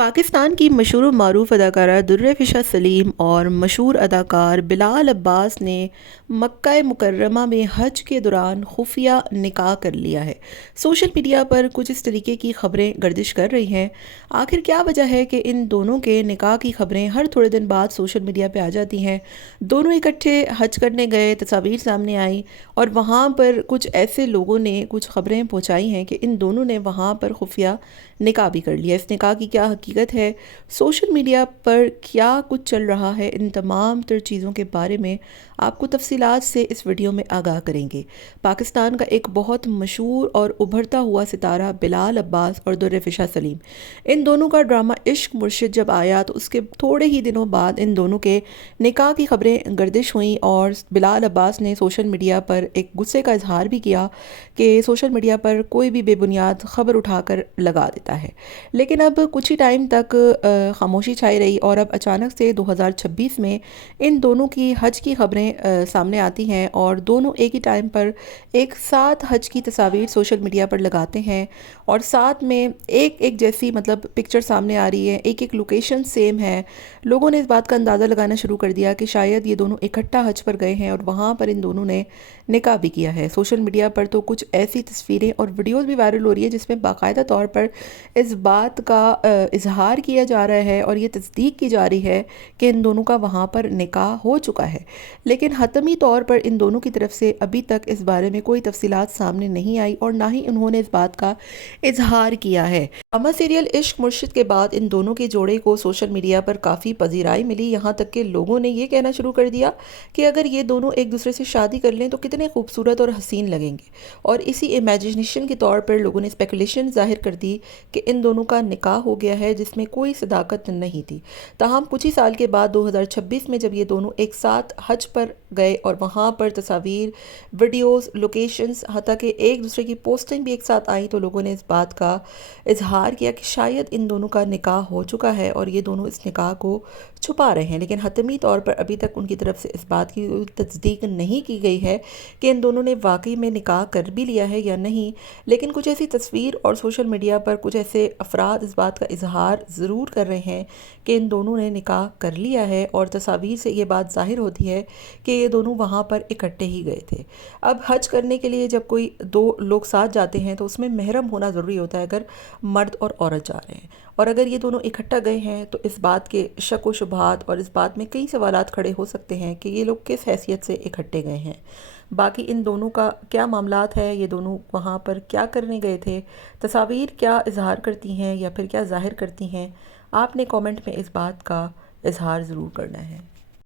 पाकिस्तान की मशहूर व मारूफ अदाकारा दुर्र-ए-फिशा सलीम और मशहूर अदाकार बिलाल अब्बास ने मक्का मुकर्रमा में हज के दौरान खुफिया निकाह कर लिया है। सोशल मीडिया पर कुछ इस तरीके की खबरें गर्दिश कर रही हैं। आखिर क्या वजह है कि इन दोनों के निकाह की खबरें हर थोड़े दिन बाद सोशल मीडिया पे आ जाती हैं। दोनों इकट्ठे हज करने गए, तस्वीर सामने आई और वहाँ पर कुछ ऐसे लोगों ने कुछ खबरें पहुँचाई हैं कि इन दोनों ने वहाँ पर खुफिया निकाह भी कर लिया। इस निकाह की क्या हकीकत है, सोशल मीडिया पर क्या कुछ चल रहा है, इन तमाम तर चीज़ों के बारे में आपको तफसीलात से इस वीडियो में आगाह करेंगे। पाकिस्तान का एक बहुत मशहूर और उभरता हुआ सितारा बिलाल अब्बास और दुर्र-ए-फिशा सलीम, इन दोनों का ड्रामा इश्क मुर्शिद जब आया तो उसके थोड़े ही दिनों बाद इन दोनों के निकाह की खबरें गर्दिश हुई और बिलाल अब्बास ने सोशल मीडिया पर एक गुस्से का इजहार भी किया कि सोशल मीडिया पर कोई भी बेबुनियाद खबर उठाकर लगा देता है। लेकिन अब कुछ ही टाइम तक खामोशी छाई रही और अब अचानक से 2026 में इन दोनों की हज की खबरें सामने आती हैं और दोनों एक ही टाइम पर एक साथ हज की तस्वीर सोशल मीडिया पर लगाते हैं और साथ में एक एक जैसी मतलब पिक्चर सामने आ रही है, एक एक लोकेशन सेम है। लोगों ने इस बात का अंदाज़ा लगाना शुरू कर दिया कि शायद ये दोनों इकट्ठा हज पर गए हैं और वहाँ पर इन दोनों ने निकाह भी किया है। सोशल मीडिया पर तो कुछ ऐसी तस्वीरें और वीडियोज़ भी वायरल हो रही है जिसमें बाकायदा तौर पर इस बात का इजहार किया जा रहा है और ये तस्दीक की जा रही है कि इन दोनों का वहाँ पर निकाह हो चुका है। लेकिन हतमी तौर पर इन दोनों की तरफ से अभी तक इस बारे में कोई तफसीलात सामने नहीं आई और ना ही उन्होंने इस बात का इजहार किया है। ड्रामा सीरियल इश्क मुर्शिद के बाद इन दोनों के जोड़े को सोशल मीडिया पर काफ़ी पजीराई मिली, यहाँ तक कि लोगों ने ये कहना शुरू कर दिया कि अगर ये दोनों एक दूसरे से शादी कर लें तो कितने खूबसूरत और हसीन लगेंगे। और इसी इमेजिनेशन के तौर पर लोगों ने स्पेकुलेशन जाहिर कर दी कि इन दोनों का निकाह हो गया है जिसमें कोई सदाकत नहीं थी। ताहम कुछ ही साल के बाद 2026 में जब ये दोनों एक साथ हज पर गए और वहाँ पर तस्वीर, वीडियोस, लोकेशंस, हत्ता कि एक दूसरे की पोस्टिंग भी एक साथ आई तो लोगों ने इस बात का इजहार किया कि शायद इन दोनों का निकाह हो चुका है और ये दोनों इस निकाह को छुपा रहे हैं। लेकिन हतमी तौर पर अभी तक उनकी तरफ से इस बात की तस्दीक नहीं की गई है कि इन दोनों ने वाकई में निकाह कर भी लिया है या नहीं। लेकिन कुछ ऐसी तस्वीर और सोशल मीडिया पर कुछ ऐसे अफराद इस बात का इजहार ज़रूर कर रहे हैं कि इन दोनों ने निकाह कर लिया है और तस्वीर से ये बात ज़ाहिर होती है कि ये दोनों वहाँ पर इकट्ठे ही गए थे। अब हज करने के लिए जब कोई दो लोग साथ जाते हैं तो उसमें महरम होना ज़रूरी होता है अगर मर्द और औरत जा रहे हैं। और अगर ये दोनों इकट्ठा गए हैं तो इस बात के शक व शुबहात और इस बात में कई सवालात खड़े हो सकते हैं कि ये लोग किस हैसियत से इकट्ठे गए हैं। बाकी इन दोनों का क्या मामलात है, ये दोनों वहाँ पर क्या करने गए थे, तस्वीर क्या इजहार करती हैं या फिर क्या ज़ाहिर करती हैं, आपने कमेंट में इस बात का इजहार ज़रूर करना है।